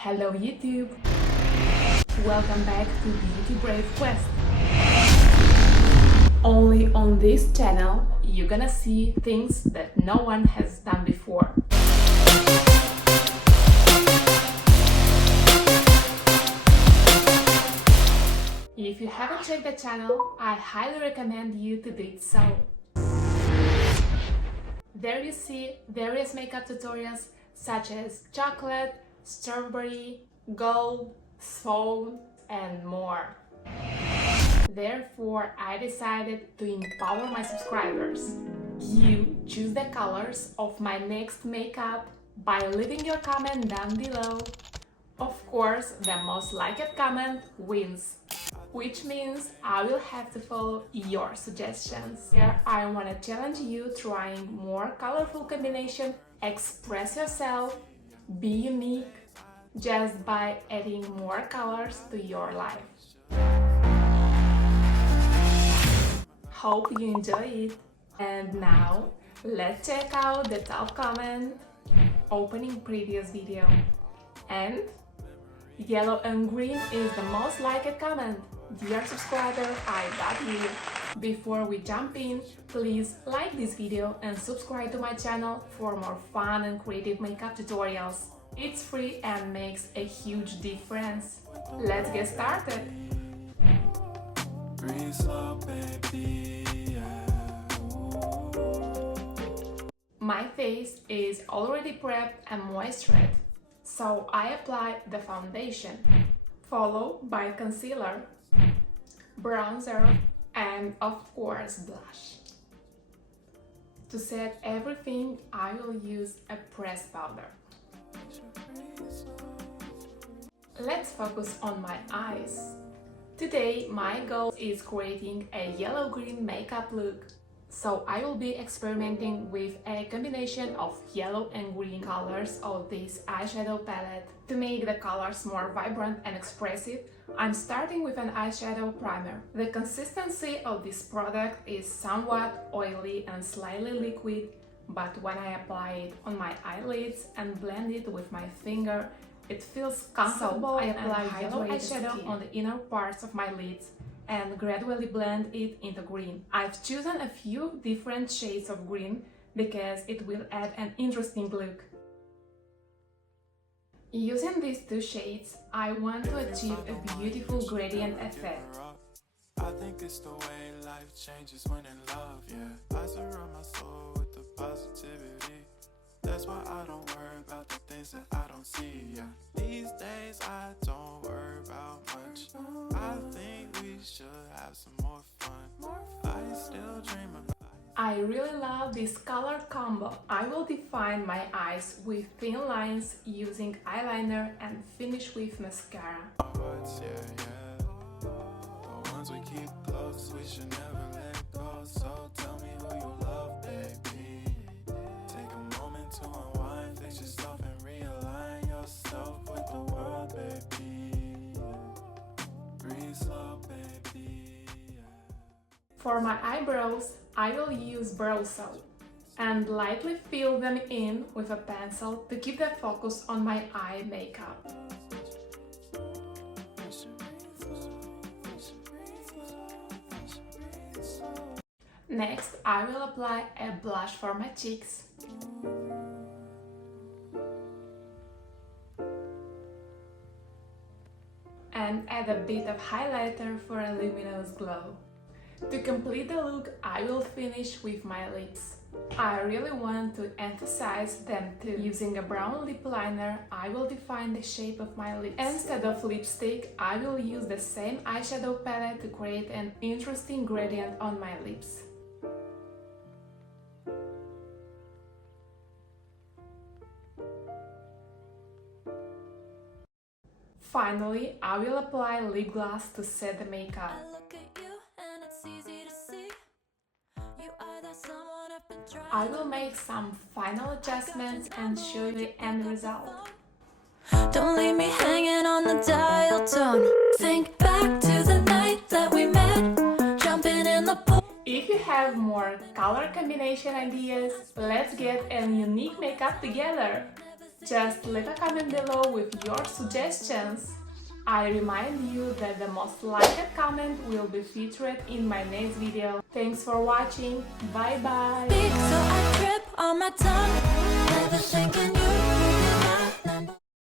Hello YouTube! Welcome back to BeautyBraveQuest. Only on this channel you're gonna see things that no one has done before. If you haven't checked the channel, I highly recommend you to do it so. There you see various makeup tutorials such as chocolate, strawberry, gold, phone, and more. Therefore, I decided to empower my subscribers. You choose the colors of my next makeup by leaving your comment down below. Of course, the most liked comment wins, which means I will have to follow your suggestions. Here I want to challenge you trying more colorful combination, express yourself, be unique, just by adding more colors to your life. Hope you enjoy it. And now, let's check out the top comment opening previous video. And yellow and green is the most liked comment. Dear subscriber, I got you. Before we jump in, please like this video and subscribe to my channel for more fun and creative makeup tutorials. It's free and makes a huge difference. Let's get started. My face is already prepped and moisturized, so I apply the foundation, followed by concealer, bronzer, and of course blush. To set everything, I will use a pressed powder. Let's focus on my eyes. Today my goal is creating a yellow-green makeup look, so I will be experimenting with a combination of yellow and green colors of this eyeshadow palette. To make the colors more vibrant and expressive, I'm starting with an eyeshadow primer. The consistency of this product is somewhat oily and slightly liquid, but when I apply it on my eyelids and blend it with my finger, it feels comfortable. I apply yellow eyeshadow on the inner parts of my lids and gradually blend it into green. I've chosen a few different shades of green because it will add an interesting look. Using these two shades, I want to achieve a beautiful gradient effect. I think it's the way life changes when in love, yeah. I surround my soul with the positivity. That's why I don't worry about the things that I don't see, yeah. These days I don't worry about much. I think we should have some more fun. I still dream about. I really love this color combo. I will define my eyes with thin lines using eyeliner and finish with mascara. Hearts, yeah, yeah. The ones we keep close, we should never let go. So tell me who you love, baby. Take a moment to unwind, fix yourself and realign yourself with the world, baby. Breathe slow, baby. For my eyebrows, I will use brow soap and lightly fill them in with a pencil to keep the focus on my eye makeup. Next, I will apply a blush for my cheeks. And add a bit of highlighter for a luminous glow. To complete the look, I will finish with my lips. I really want to emphasize them too. Using a brown lip liner, I will define the shape of my lips. Instead of lipstick, I will use the same eyeshadow palette to create an interesting gradient on my lips. Finally, I will apply lip gloss to set the makeup. I will make some final adjustments and show you the end result. Don't leave me hanging on the dial tone. Think back to the night that we met, jumping in the pool. If you have more color combination ideas, let's get a unique makeup together. Just leave a comment below with your suggestions. I remind you that the most liked comment will be featured in my next video. Thanks for watching. Bye bye. So I trip on my tongue, never thinking